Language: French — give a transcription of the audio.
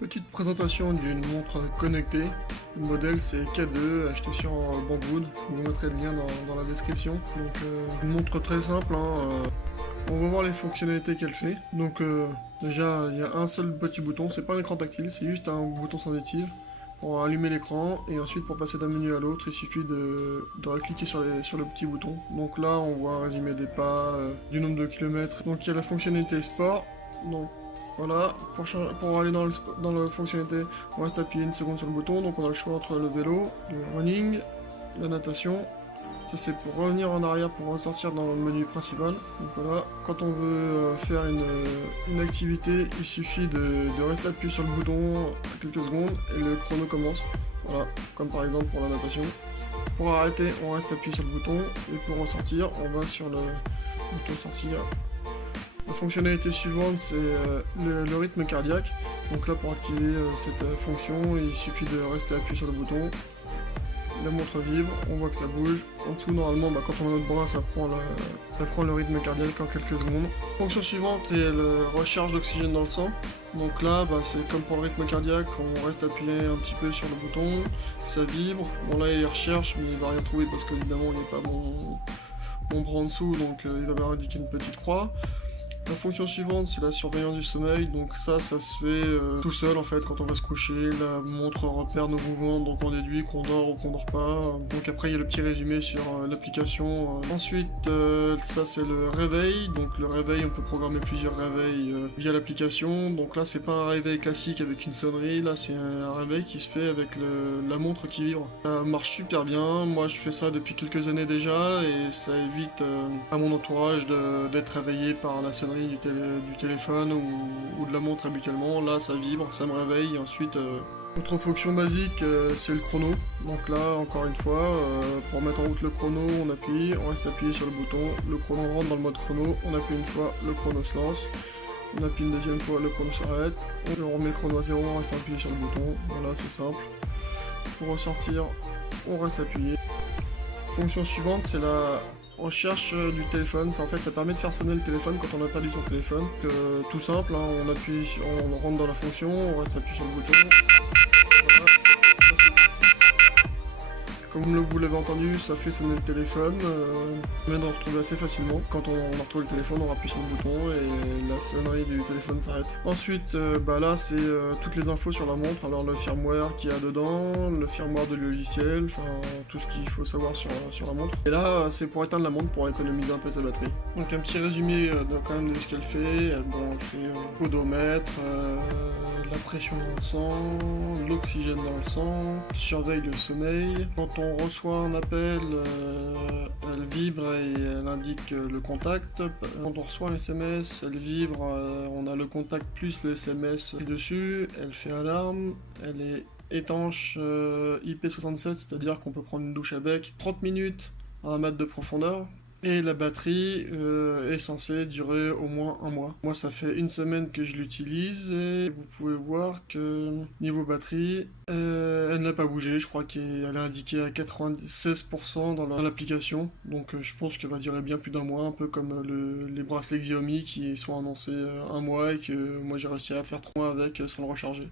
Petite présentation d'une montre connectée. Le modèle c'est K2, acheté sur Banggood. Je vous mettrai le lien dans la description. Donc une montre très simple. On va voir les fonctionnalités qu'elle fait. Donc déjà il y a un seul petit bouton, c'est pas un écran tactile, c'est juste un bouton sensitif pour allumer l'écran, et ensuite pour passer d'un menu à l'autre il suffit de cliquer sur le petit bouton. Donc là on voit un résumé des pas, du nombre de kilomètres. Donc il y a la fonctionnalité sport. Donc voilà, pour aller dans la fonctionnalité, on reste appuyé une seconde sur le bouton, donc on a le choix entre le vélo, le running, la natation. Ça c'est pour revenir en arrière, pour ressortir dans le menu principal. Donc voilà, quand on veut faire une activité, il suffit de rester appuyé sur le bouton quelques secondes et le chrono commence. Voilà, comme par exemple pour la natation. Pour arrêter, on reste appuyé sur le bouton, et pour ressortir, on va sur le bouton sortir. La fonctionnalité suivante, c'est le rythme cardiaque. Donc là, pour activer cette fonction, il suffit de rester appuyé sur le bouton. La montre vibre, on voit que ça bouge. En dessous, normalement, quand on a notre bras, ça prend le rythme cardiaque en quelques secondes. Fonction suivante, c'est la recharge d'oxygène dans le sang. Donc là, c'est comme pour le rythme cardiaque, on reste appuyé un petit peu sur le bouton, ça vibre. Bon là, il recherche, mais il va rien trouver parce qu'évidemment, il n'est pas mon bras en dessous, donc il va bien indiquer une petite croix. La fonction suivante, c'est la surveillance du sommeil. Donc ça se fait tout seul en fait quand on va se coucher. La montre repère nos mouvements, donc on déduit qu'on dort ou qu'on dort pas. Donc après il y a le petit résumé sur l'application. Ensuite ça c'est le réveil. Donc le réveil, on peut programmer plusieurs réveils via l'application. Donc là c'est pas un réveil classique avec une sonnerie, là c'est un réveil qui se fait avec la montre qui vibre. Ça marche super bien, moi je fais ça depuis quelques années déjà et ça évite à mon entourage d'être réveillé par la sonnerie du téléphone ou de la montre habituellement. Là ça vibre, ça me réveille, et ensuite autre fonction basique, c'est le chrono. Donc là encore une fois, pour mettre en route le chrono, on reste appuyé sur le bouton, le chrono rentre dans le mode chrono, on appuie une fois, le chrono se lance, on appuie une deuxième fois, le chrono s'arrête, on remet le chrono à zéro, on reste appuyé sur le bouton. Voilà, c'est simple. Pour ressortir, on reste appuyé. Fonction suivante, c'est la recherche du téléphone. En fait, ça permet de faire sonner le téléphone quand on a perdu son téléphone. Tout simple, on rentre dans la fonction, on reste appuyé sur le bouton. Voilà. Comme vous l'avez entendu, ça fait sonner le téléphone. On vient de le retrouver assez facilement. Quand on a retrouvé le téléphone, on appuie sur le bouton et la sonnerie du téléphone s'arrête. Ensuite, là, c'est toutes les infos sur la montre. Alors le firmware qu'il y a dedans, le firmware de logiciel, enfin tout ce qu'il faut savoir sur la montre. Et là, c'est pour éteindre la montre pour économiser un peu sa batterie. Donc un petit résumé quand même de ce qu'elle fait. Elle fait odomètre, la pression dans le sang, l'oxygène dans le sang, surveille le sommeil. Quand on reçoit un appel, elle vibre et elle indique le contact. Quand on reçoit un SMS, elle vibre, on a le contact plus le SMS dessus. Elle fait alarme, elle est étanche IP67, c'est-à-dire qu'on peut prendre une douche avec 30 minutes à 1 mètre de profondeur. Et la batterie est censée durer au moins un mois. Moi ça fait une semaine que je l'utilise et vous pouvez voir que niveau batterie, elle n'a pas bougé. Je crois qu'elle est indiquée à 96% dans l'application. Donc je pense qu'elle va durer bien plus d'un mois, un peu comme les bracelets Xiaomi qui sont annoncés un mois et que moi j'ai réussi à faire 3 mois avec sans le recharger.